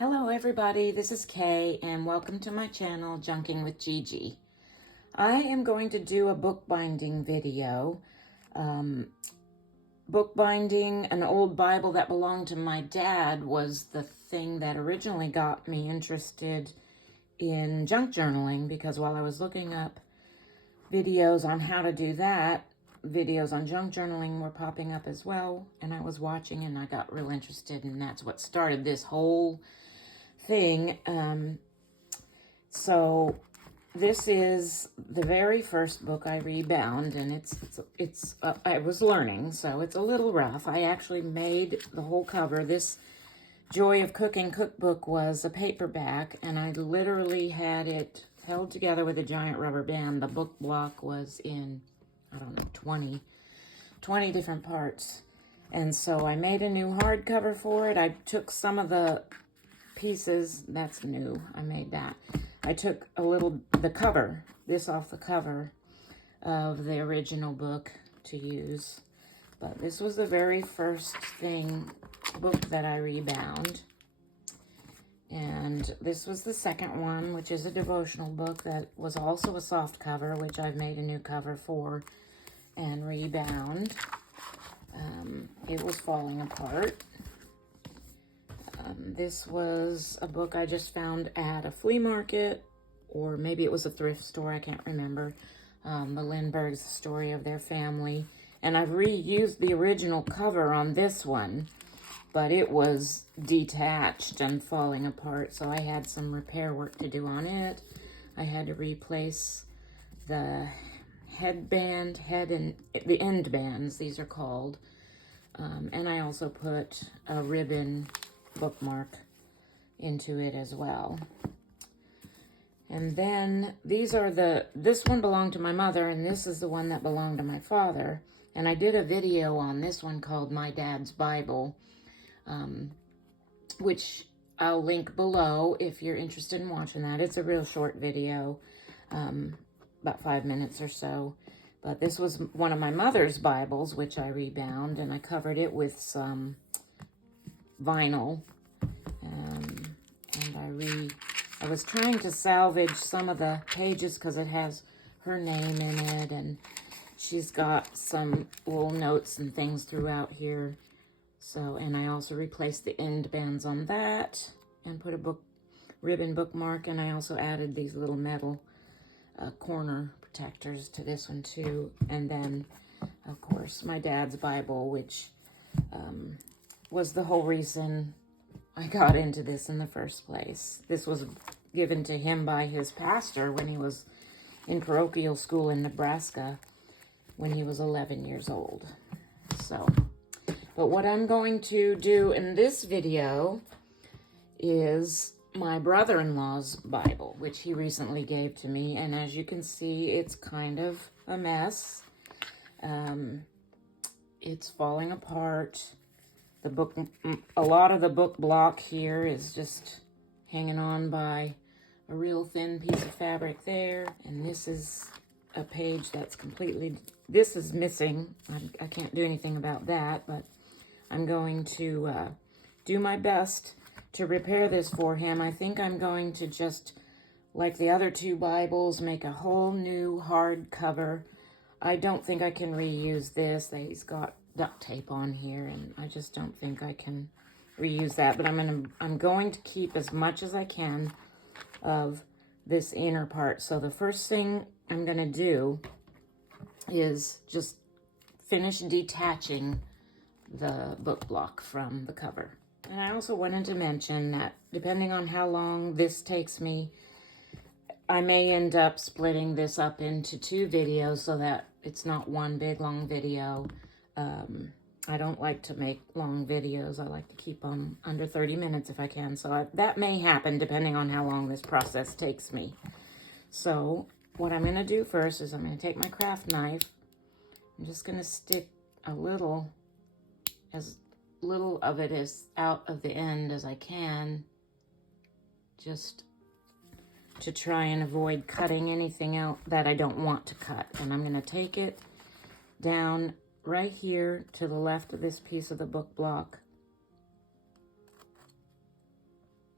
Hello everybody, this is Kay and welcome to my channel, Junking with Gigi. I am going to do a bookbinding video. Bookbinding an old Bible that belonged to my dad was the thing that originally got me interested in junk journaling, because while I was looking up videos on how to do that, videos on junk journaling were popping up as well, and I was watching and I got real interested, and that's what started this whole thing. So this is the very first book I rebound, and I was learning, so it's a little rough. I actually made the whole cover. This Joy of Cooking cookbook was a paperback, and I literally had it held together with a giant rubber band. The book block was in, I don't know, 20 different parts. And so I made a new hardcover for it. I took some of the pieces, that's new, I made that. I took the cover, this off the cover of the original book to use. But this was the very first book that I rebound. And this was the second one, which is a devotional book that was also a soft cover, which I've made a new cover for and rebound. It was falling apart. This was a book I just found at a flea market, or maybe it was a thrift store, I can't remember. The Lindberghs, the story of their family. And I've reused the original cover on this one, but it was detached and falling apart, so I had some repair work to do on it. I had to replace the the end bands, these are called. And I also put a ribbon bookmark into it as well. And then this one belonged to my mother, and this is the one that belonged to my father. And I did a video on this one called My Dad's Bible, which I'll link below if you're interested in watching that. It's a real short video, about 5 minutes or so. But this was one of my mother's Bibles, which I rebound, and I covered it with some vinyl. And I was trying to salvage some of the pages because it has her name in it, and she's got some little notes and things throughout here. So, and I also replaced the end bands on that and put a ribbon bookmark, and I also added these little metal corner protectors to this one too. And then, of course, my dad's Bible, which was the whole reason I got into this in the first place. This was given to him by his pastor when he was in parochial school in Nebraska when he was 11 years old. So, but what I'm going to do in this video is my brother-in-law's Bible, which he recently gave to me. And as you can see, it's kind of a mess. It's falling apart. A lot of the book block here is just hanging on by a real thin piece of fabric there. And this is a page that's this is missing. I can't do anything about that, but I'm going to do my best to repair this for him. I think I'm going to just, like the other two Bibles, make a whole new hard cover. I don't think I can reuse this. He's got duct tape on here, and I just don't think I can reuse that. But I'm going to keep as much as I can of this inner part. So the first thing I'm going to do is just finish detaching the book block from the cover. And I also wanted to mention that depending on how long this takes me, I may end up splitting this up into 2 videos so that it's not one big long video. I don't like to make long videos. I like to keep them under 30 minutes if I can. So that may happen depending on how long this process takes me. So what I'm going to do first is I'm going to take my craft knife. I'm just going to stick as little of it as out of the end as I can, just to try and avoid cutting anything out that I don't want to cut. And I'm going to take it down right here to the left of this piece of the book block.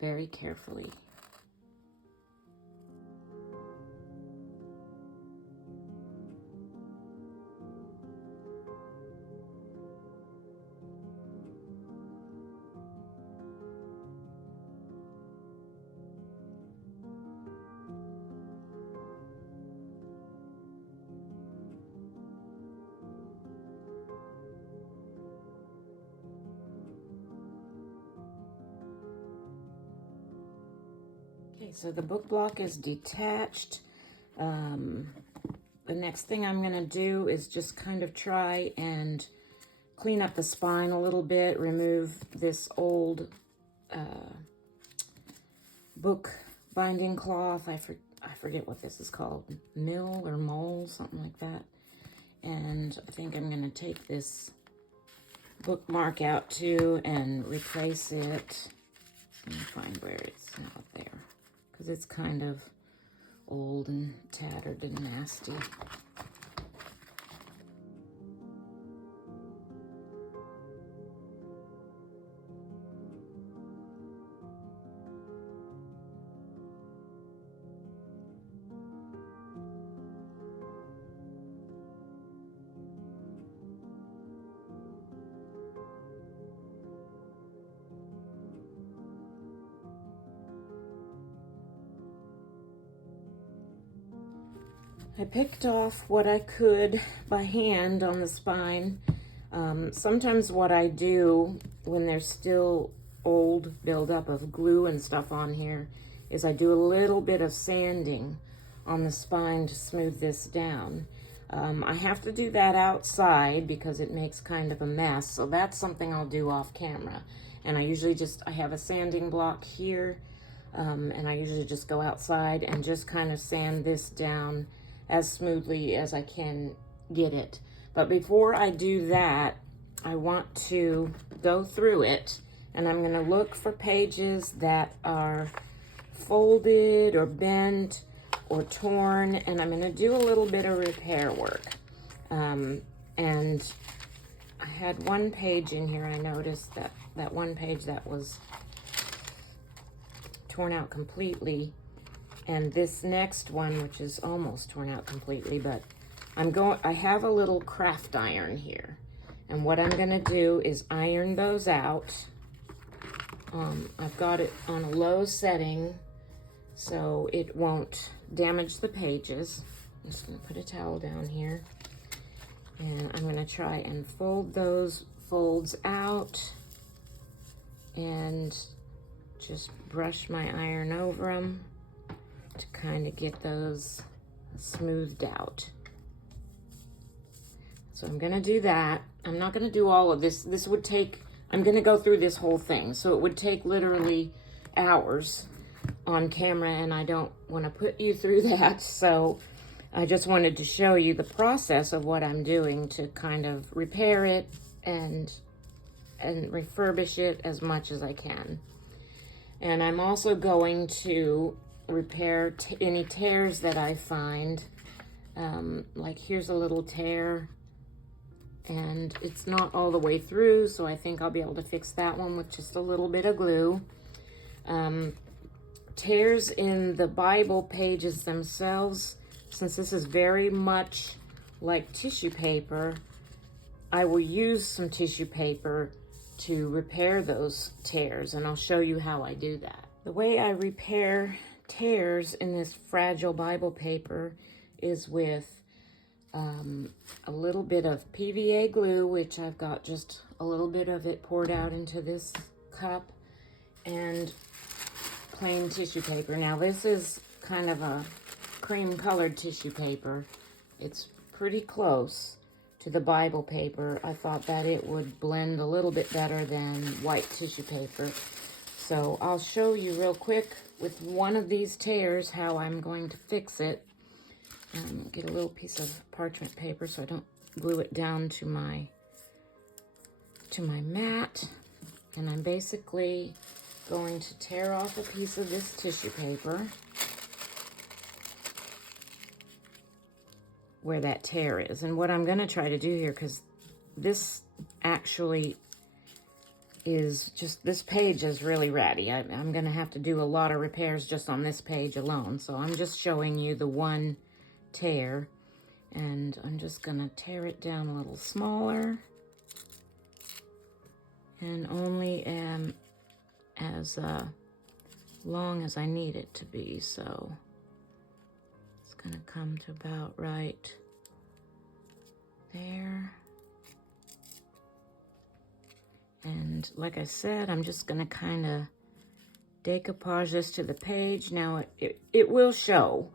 very carefully. Okay, so the book block is detached. The next thing I'm going to do is just kind of try and clean up the spine a little bit, remove this old book binding cloth. I forget what this is called, mill or mole, something like that. And I think I'm going to take this bookmark out too and replace it. Let me find where it's out there, because it's kind of old and tattered and nasty. I picked off what I could by hand on the spine. Sometimes what I do when there's still old buildup of glue and stuff on here is I do a little bit of sanding on the spine to smooth this down. I have to do that outside because it makes kind of a mess, so that's something I'll do off camera. And I usually I have a sanding block here, and I usually just go outside and just kind of sand this down as smoothly as I can get it. But before I do that, I want to go through it, and I'm going to look for pages that are folded or bent or torn, and I'm going to do a little bit of repair work. And I had one page in here, I noticed that one page that was torn out completely. And this next one, which is almost torn out completely, but I have a little craft iron here. And what I'm gonna do is iron those out. I've got it on a low setting so it won't damage the pages. I'm just gonna put a towel down here. And I'm gonna try and fold those folds out and just brush my iron over them to kind of get those smoothed out. So I'm gonna do that. I'm not gonna do all of this. This would take, I'm gonna go through this whole thing. So it would take literally hours on camera, and I don't wanna put you through that. So I just wanted to show you the process of what I'm doing to kind of repair it and refurbish it as much as I can. And I'm also going to repair any tears that I find. Like here's a little tear and it's not all the way through, so I think I'll be able to fix that one with just a little bit of glue. Tears in the Bible pages themselves, since this is very much like tissue paper, I will use some tissue paper to repair those tears, and I'll show you how I do that. The way I repair tears in this fragile Bible paper is with a little bit of PVA glue, which I've got just a little bit of it poured out into this cup, and plain tissue paper. Now this is kind of a cream colored tissue paper. It's pretty close to the Bible paper. I thought that it would blend a little bit better than white tissue paper. So I'll show you real quick with one of these tears how I'm going to fix it. Get a little piece of parchment paper so I don't glue it down to my mat. And I'm basically going to tear off a piece of this tissue paper where that tear is. And what I'm going to try to do here, because this actually is just, this page is really ratty. I'm going to have to do a lot of repairs just on this page alone. So I'm just showing you the one tear. And I'm just going to tear it down a little smaller. And only as long as I need it to be. So it's going to come to about right there. And like I said, I'm just going to kind of decoupage this to the page. Now, it will show,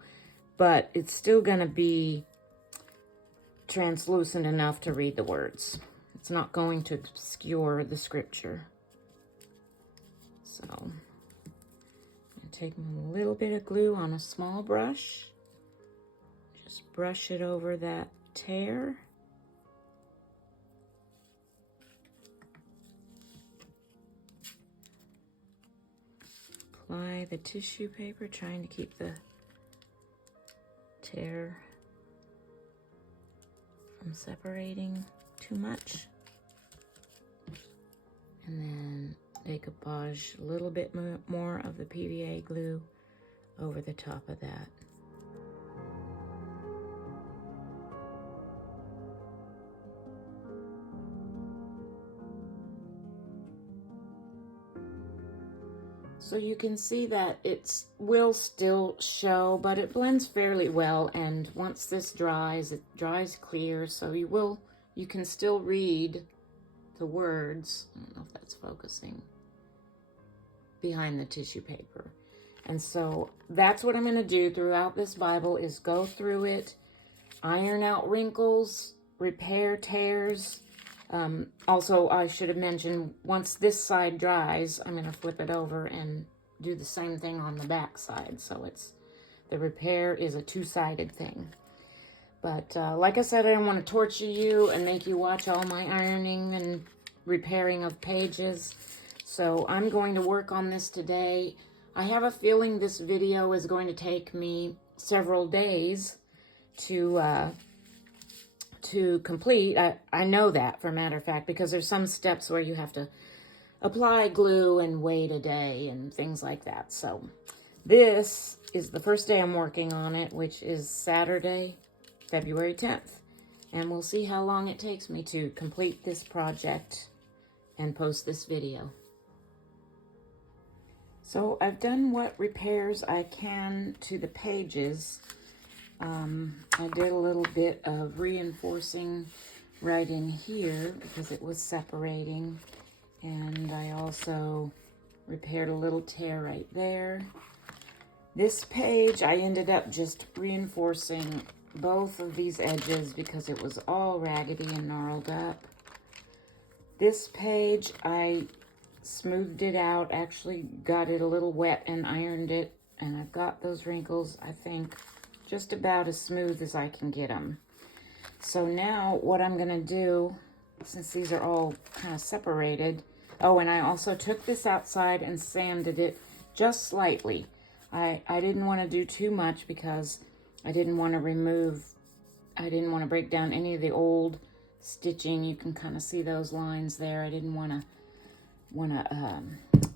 but it's still going to be translucent enough to read the words. It's not going to obscure the scripture. So, I'm going to take a little bit of glue on a small brush. Just brush it over that tear. Apply the tissue paper, trying to keep the tear from separating too much. And then decoupage a little bit more of the PVA glue over the top of that. So you can see that it will still show, but it blends fairly well. And once this dries, it dries clear, so you can still read the words. I don't know if that's focusing behind the tissue paper. And so that's what I'm going to do throughout this Bible, is go through it, iron out wrinkles, repair tears. Also, I should have mentioned, once this side dries, I'm going to flip it over and do the same thing on the back side. So the repair is a two-sided thing. But like I said, I don't want to torture you and make you watch all my ironing and repairing of pages. So I'm going to work on this today. I have a feeling this video is going to take me several days to complete. I know that, for a matter of fact, because there's some steps where you have to apply glue and wait a day and things like that. So this is the first day I'm working on it, which is Saturday, February 10th. And we'll see how long it takes me to complete this project and post this video. So I've done what repairs I can to the pages. I did a little bit of reinforcing right in here because it was separating. And I also repaired a little tear right there. This page, I ended up just reinforcing both of these edges because it was all raggedy and gnarled up. This page, I smoothed it out, actually got it a little wet and ironed it. And I've got those wrinkles, I think, just about as smooth as I can get them. So now what I'm going to do, since these are all kind of separated, oh, and I also took this outside and sanded it just slightly. I didn't want to do too much because I didn't want to break down any of the old stitching. You can kind of see those lines there. I didn't want to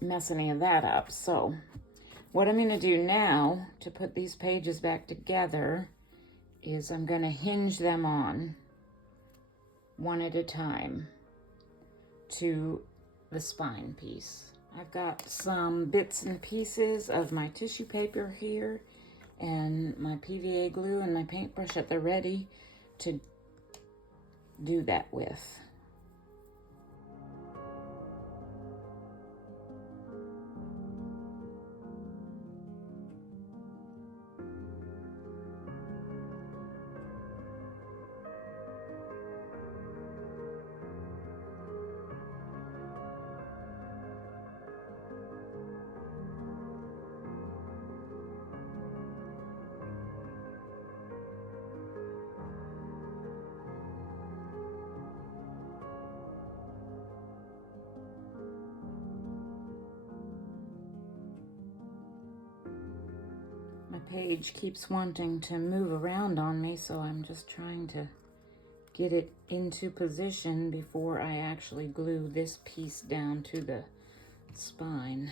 mess any of that up. So what I'm going to do now to put these pages back together is I'm going to hinge them on one at a time to the spine piece. I've got some bits and pieces of my tissue paper here and my PVA glue and my paintbrush at the ready to do that with. My page keeps wanting to move around on me, so I'm just trying to get it into position before I actually glue this piece down to the spine.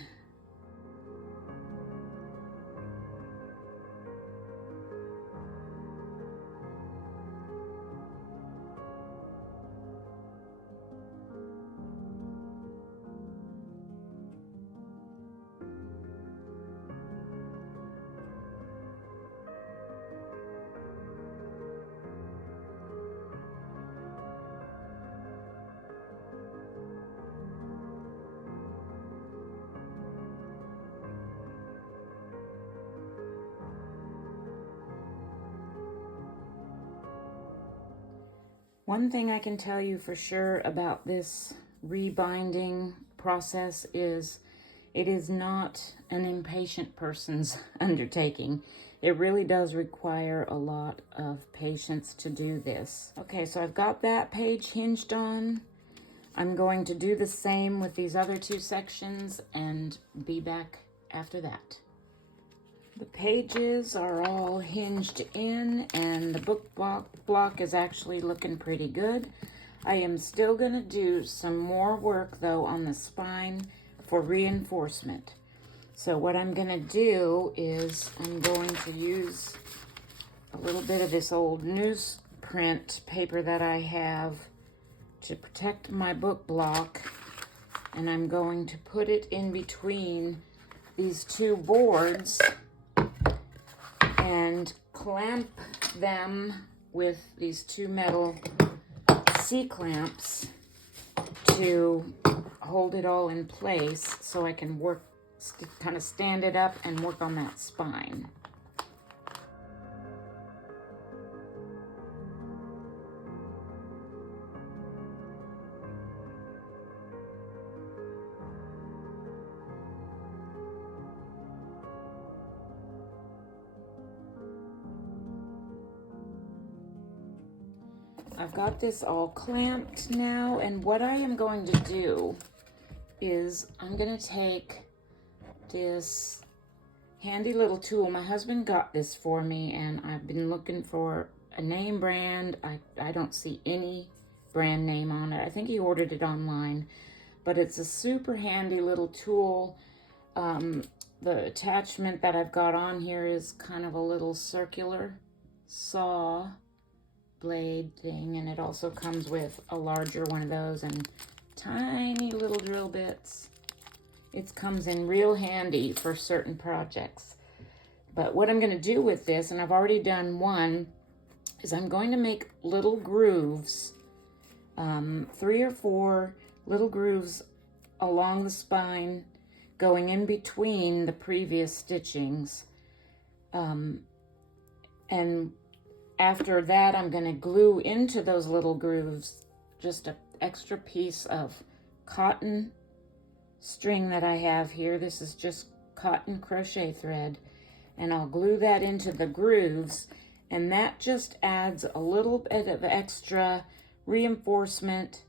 One thing I can tell you for sure about this rebinding process is it is not an impatient person's undertaking. It really does require a lot of patience to do this. Okay, so I've got that page hinged on. I'm going to do the same with these other two sections and be back after that. The pages are all hinged in and the book block is actually looking pretty good. I am still going to do some more work though on the spine for reinforcement. So what I'm going to do is I'm going to use a little bit of this old newsprint paper that I have to protect my book block, and I'm going to put it in between these two boards and clamp them with these two metal C-clamps to hold it all in place so I can work, kind of stand it up and work on that spine. I've got this all clamped now, and what I am going to do is I'm going to take this handy little tool. My husband got this for me, and I've been looking for a name brand. I don't see any brand name on it. I think he ordered it online, but it's a super handy little tool. The attachment that I've got on here is kind of a little circular saw blade thing, and it also comes with a larger one of those and tiny little drill bits. It comes in real handy for certain projects. But what I'm going to do with this, and I've already done one, is I'm going to make little grooves, 3 or 4 little grooves along the spine going in between the previous stitchings. And after that, I'm going to glue into those little grooves just an extra piece of cotton string that I have here. This is just cotton crochet thread, and I'll glue that into the grooves, and that just adds a little bit of extra reinforcement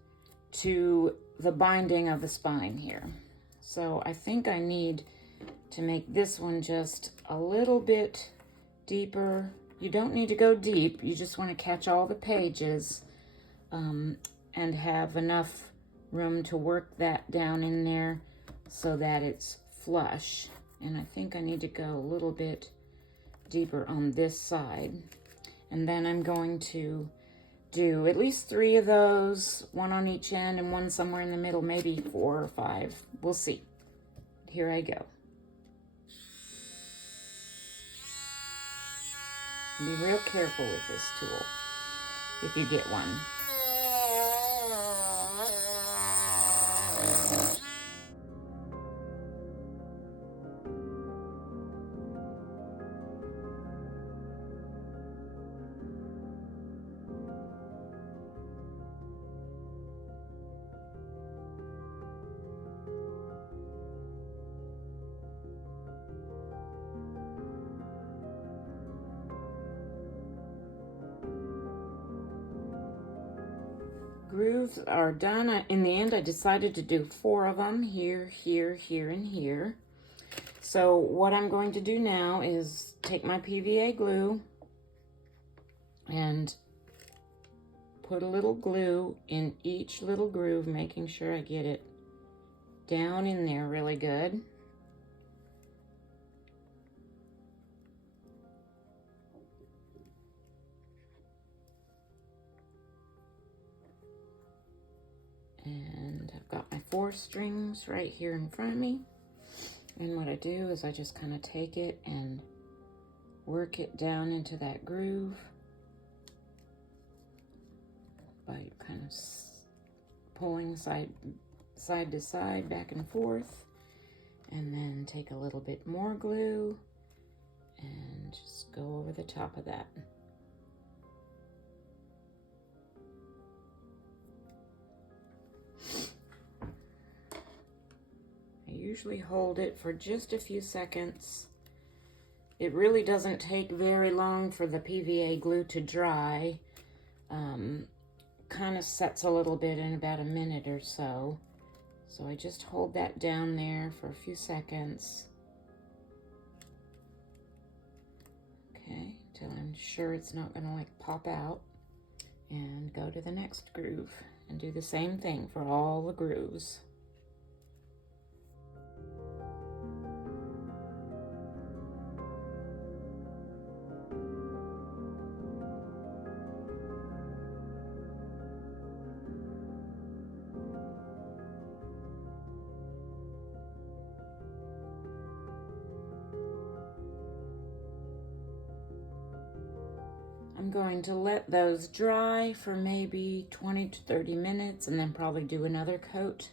to the binding of the spine here. So I think I need to make this one just a little bit deeper. You don't need to go deep. You just want to catch all the pages and have enough room to work that down in there so that it's flush. And I think I need to go a little bit deeper on this side. And then I'm going to do at least 3 of those, 1 on each end and 1 somewhere in the middle, maybe 4 or 5. We'll see. Here I go. Be real careful with this tool if you get one. Grooves are done. In the end, I decided to do 4 of them, here, here, here, and here. So what I'm going to do now is take my PVA glue and put a little glue in each little groove, making sure I get it down in there really good. And I've got my 4 strings right here in front of me. And what I do is I just kind of take it and work it down into that groove by kind of pulling side to side, back and forth, and then take a little bit more glue and just go over the top of that. I usually hold it for just a few seconds. It really doesn't take very long for the PVA glue to dry. Kind of sets a little bit in about a minute or so. So I just hold that down there for a few seconds. Okay, till I'm sure it's not gonna like pop out. And go to the next groove and do the same thing for all the grooves. I'm going to let those dry for maybe 20 to 30 minutes and then probably do another coat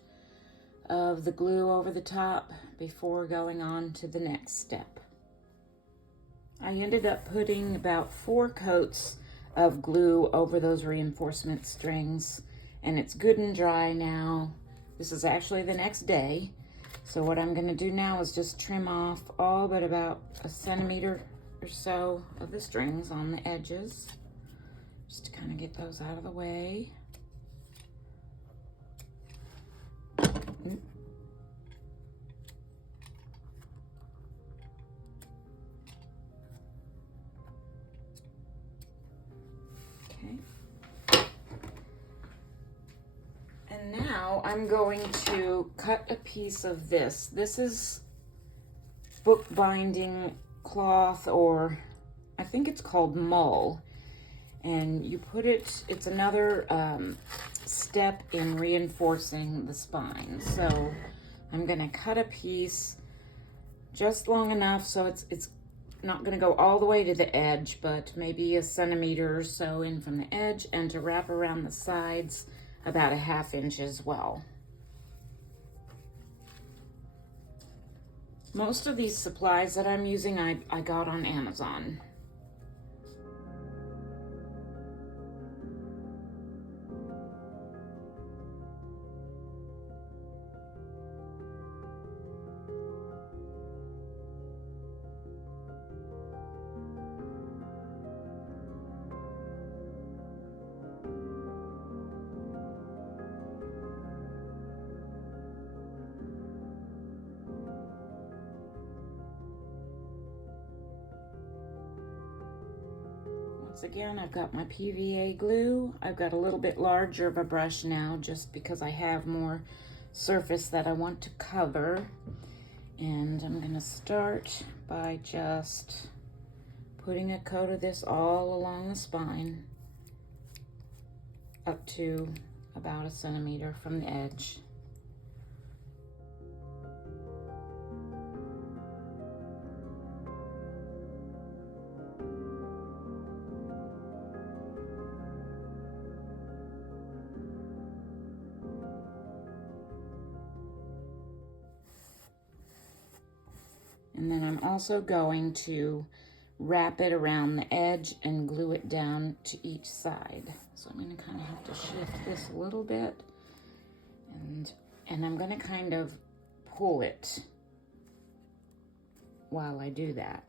of the glue over the top before going on to the next step. I ended up putting about 4 coats of glue over those reinforcement strings, and it's good and dry now. This is actually the next day. So what I'm gonna do now is just trim off all but about a centimeter or so of the strings on the edges, just to kind of get those out of the way. Okay. And now I'm going to cut a piece of this. This is bookbinding cloth, or I think it's called mull, and you put it, it's another step in reinforcing the spine. So I'm gonna cut a piece just long enough so it's not gonna go all the way to the edge, but maybe a centimeter or so in from the edge, and to wrap around the sides about a ½ inch as well. Most of these supplies that I'm using, I got on Amazon. Once again, I've got my PVA glue. I've got a little bit larger of a brush now just because I have more surface that I want to cover. And I'm gonna start by just putting a coat of this all along the spine up to about a centimeter from the edge. And then I'm also going to wrap it around the edge and glue it down to each side. So I'm going to kind of have to shift this a little bit, and I'm going to kind of pull it while I do that.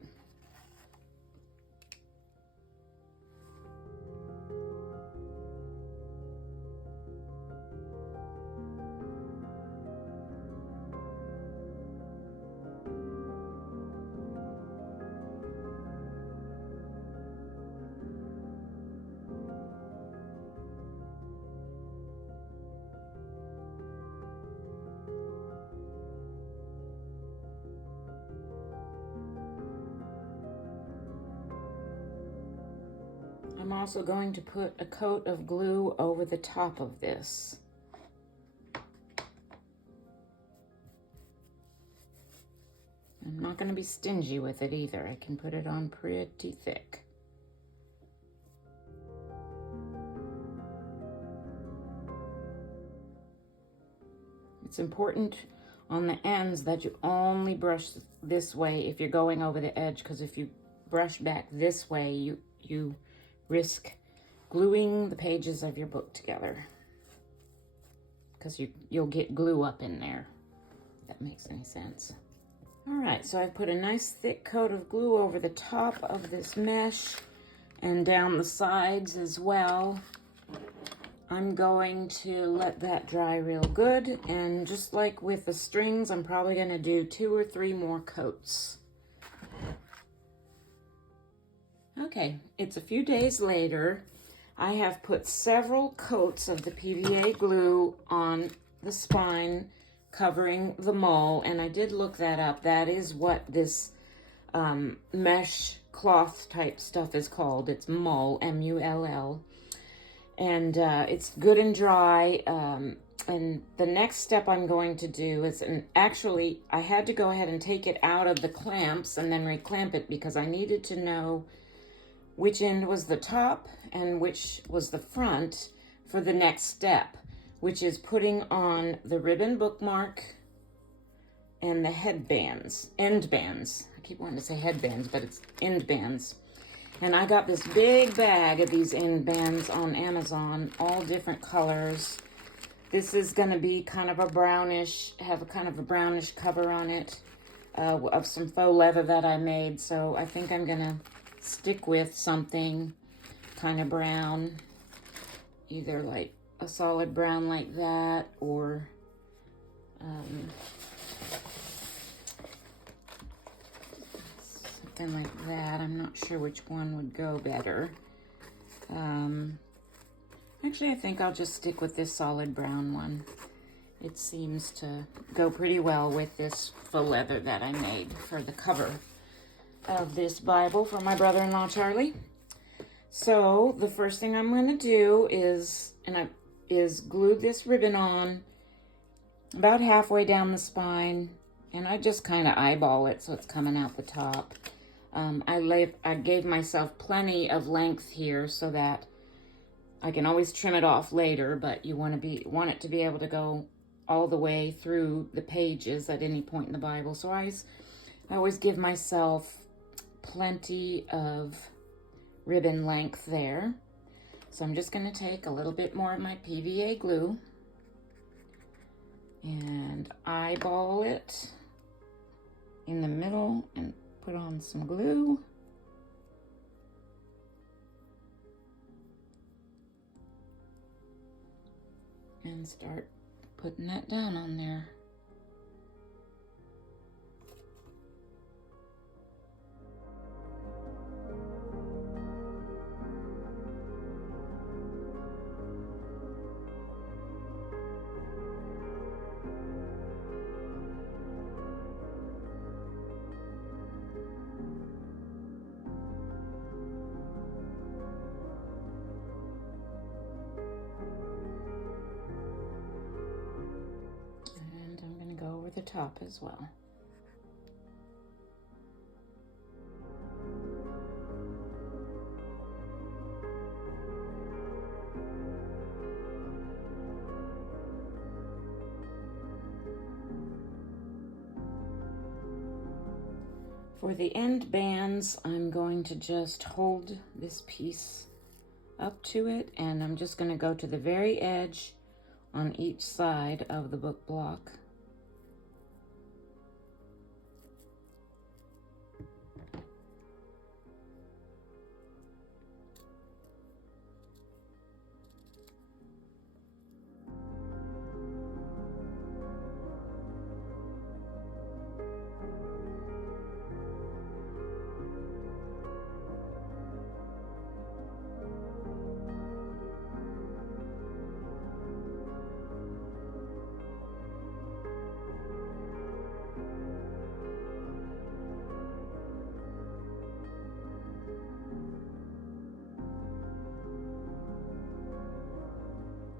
I'm also going to put a coat of glue over the top of this. I'm not going to be stingy with it either. I can put it on pretty thick. It's important on the ends that you only brush this way if you're going over the edge, because if you brush back this way, you risk gluing the pages of your book together, because you'll get glue up in there, if that makes any sense. All right, so I've put a nice thick coat of glue over the top of this mesh and down the sides as well. I'm going to let that dry real good, and just like with the strings, I'm probably going to do 2 or 3 more coats. Okay, it's a few days later. I have put several coats of the PVA glue on the spine covering the mull, and I did look that up. That is what this mesh cloth type stuff is called. It's mull, M-U-L-L. And it's good and dry. And the next step I'm going to do is, and actually I had to go ahead and take it out of the clamps and then reclamp it, because I needed to know which end was the top and which was the front for the next step, which is putting on the ribbon bookmark and the headbands, end bands. I keep wanting to say headbands, but it's end bands. And I got this big bag of these end bands on Amazon, all different colors. This is going to be kind of a brownish, have a kind of a brownish cover on it, of some faux leather that I made. So I think I'm going to stick with something kind of brown, either like a solid brown like that, or something like that. I'm not sure which one would go better. Actually, I think I'll just stick with this solid brown one. It seems to go pretty well with this faux leather that I made for the cover of this Bible for my brother-in-law, Charlie. So the first thing I'm going to do is glue this ribbon on about halfway down the spine, and I just kind of eyeball it so it's coming out the top. I gave myself plenty of length here so that I can always trim it off later, but you want it to be able to go all the way through the pages at any point in the Bible. So I always give myself plenty of ribbon length there. So I'm just going to take a little bit more of my PVA glue and eyeball it in the middle and put on some glue. And start putting that down on there. The top as well. For the end bands, I'm going to just hold this piece up to it, and I'm just going to go to the very edge on each side of the book block.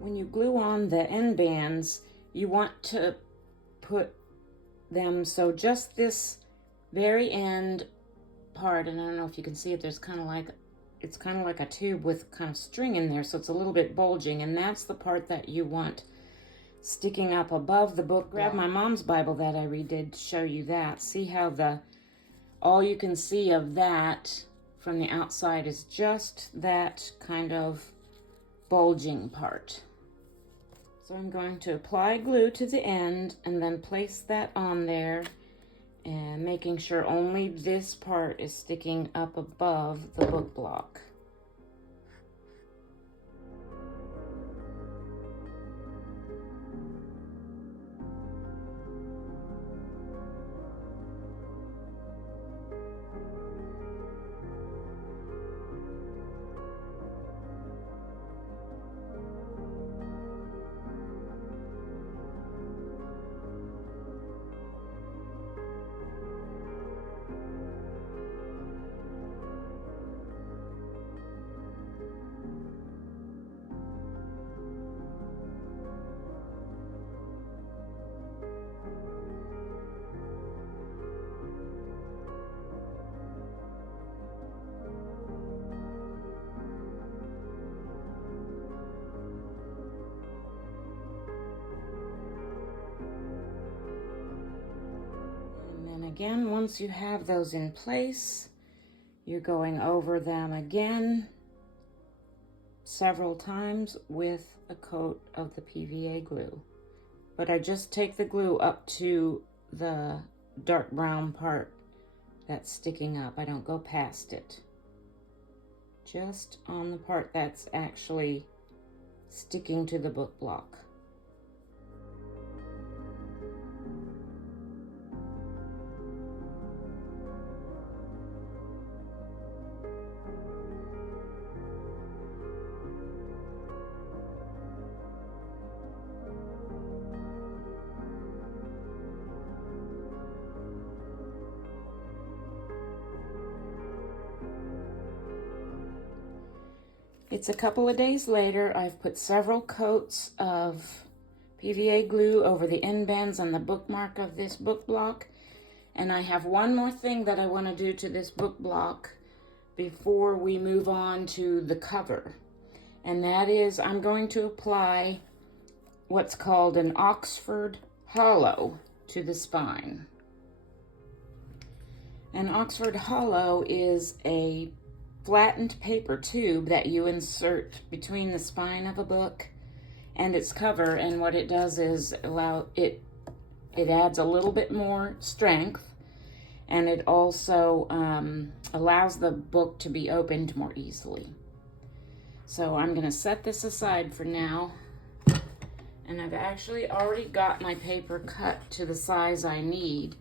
When you glue on the end bands, you want to put them so just this very end part, and I don't know if you can see it, there's kind of like, it's kind of like a tube with kind of string in there, so it's a little bit bulging, and that's the part that you want sticking up above the book. Grab my mom's Bible that I redid to show you that. See how all you can see of that from the outside is just that kind of bulging part. So I'm going to apply glue to the end and then place that on there, and making sure only this part is sticking up above the book block. Again, once you have those in place, you're going over them again several times with a coat of the PVA glue. But I just take the glue up to the dark brown part that's sticking up. I don't go past it. Just on the part that's actually sticking to the book block. It's a couple of days later. I've put several coats of PVA glue over the end bands and the bookmark of this book block. And I have one more thing that I want to do to this book block before we move on to the cover. And that is, I'm going to apply what's called an Oxford Hollow to the spine. An Oxford Hollow is a flattened paper tube that you insert between the spine of a book and its cover, and what it does is it adds a little bit more strength, and it also allows the book to be opened more easily. So I'm going to set this aside for now, and I've actually already got my paper cut to the size I need.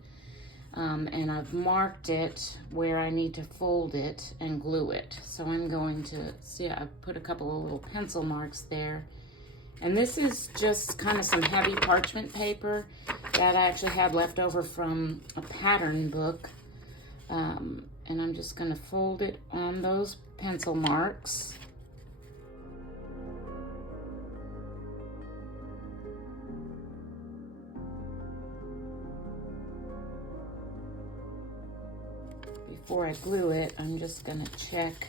And I've marked it where I need to fold it and glue it. So I'm going to, see, I've put a couple of little pencil marks there. And this is just kind of some heavy parchment paper that I actually had left over from a pattern book. And I'm just going to fold it on those pencil marks. Before I glue it, I'm just going to check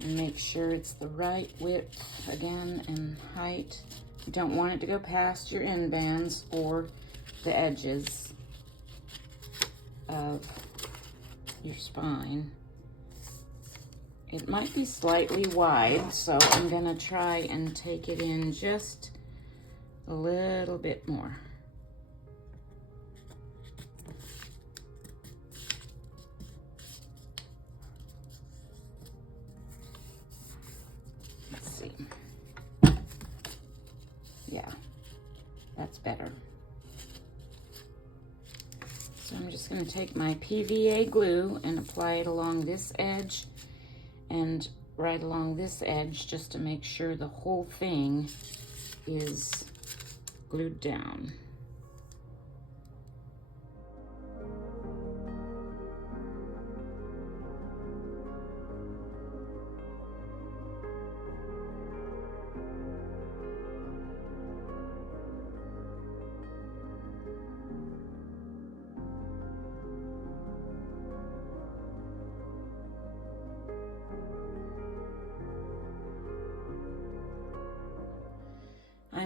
and make sure it's the right width again and height. You don't want it to go past your end bands or the edges of your spine. It might be slightly wide, so I'm going to try and take it in just a little bit more. Yeah, that's better. So I'm just going to take my PVA glue and apply it along this edge and right along this edge, just to make sure the whole thing is glued down.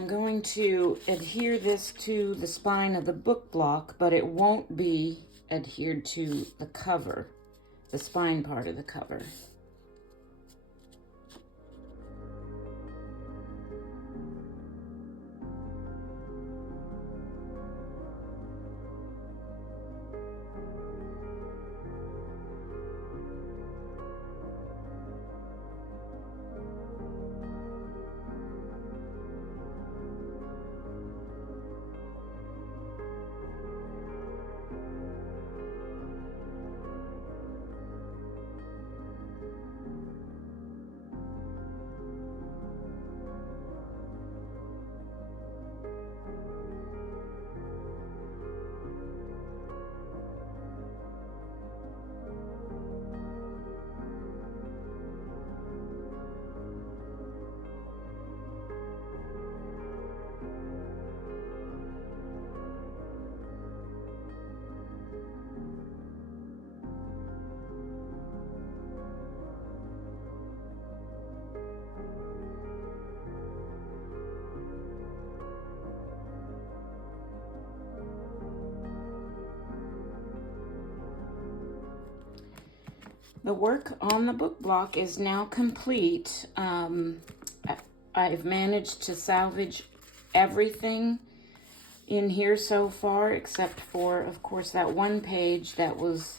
I'm going to adhere this to the spine of the book block, but it won't be adhered to the cover, the spine part of the cover. The work on the book block is now complete. I've managed to salvage everything in here so far, except for, of course, that one page that was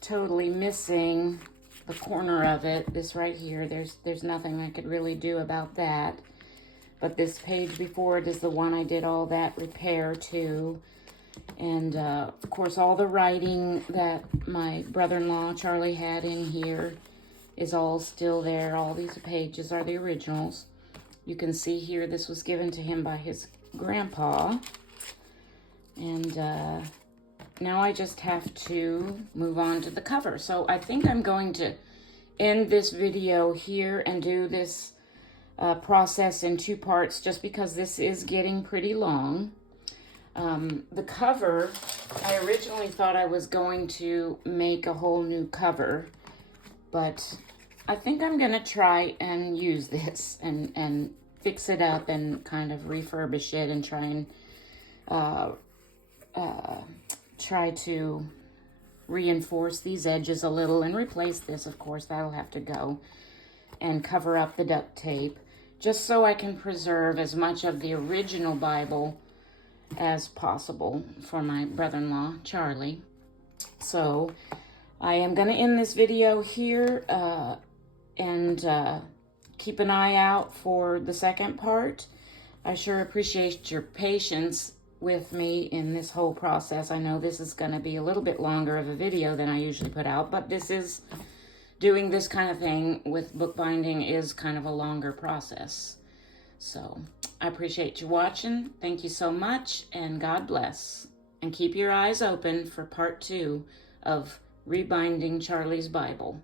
totally missing the corner of it. This right here, there's nothing I could really do about that. But this page before it is the one I did all that repair to. And, of course, all the writing that my brother-in-law, Charlie, had in here is all still there. All these pages are the originals. You can see here this was given to him by his grandpa. And now I just have to move on to the cover. So I think I'm going to end this video here and do this process in 2 parts, just because this is getting pretty long. The cover, I originally thought I was going to make a whole new cover, but I think I'm going to try and use this and fix it up and kind of refurbish it and try and try to reinforce these edges a little and replace this. Of course, that'll have to go, and cover up the duct tape, just so I can preserve as much of the original Bible as possible for my brother-in-law, Charlie. So I am going to end this video here and keep an eye out for the second part. I sure appreciate your patience with me in this whole process. I know this is going to be a little bit longer of a video than I usually put out, but this is, doing this kind of thing with bookbinding is kind of a longer process. So I appreciate you watching. Thank you so much, and God bless. And keep your eyes open for part 2 of rebinding Charlie's Bible.